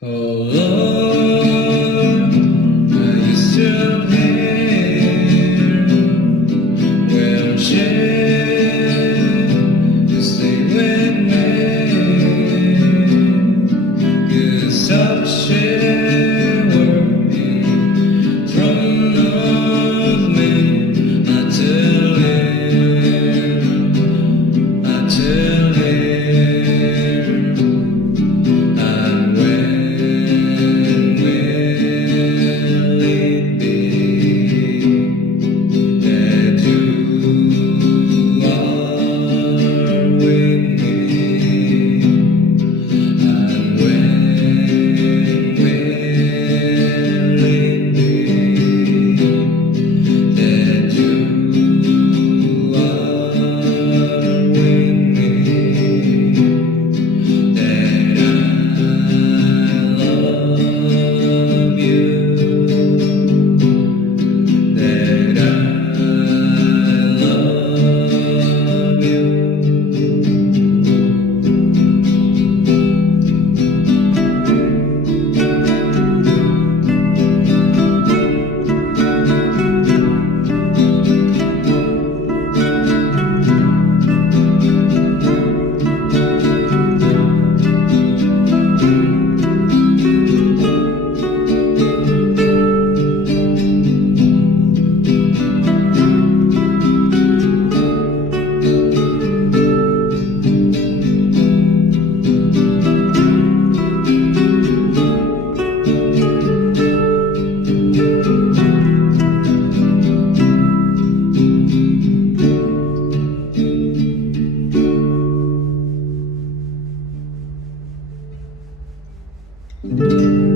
Oh Lord, are you still here? Well, share you stay with me. You stop sharing from of me. I tell him. Thank you.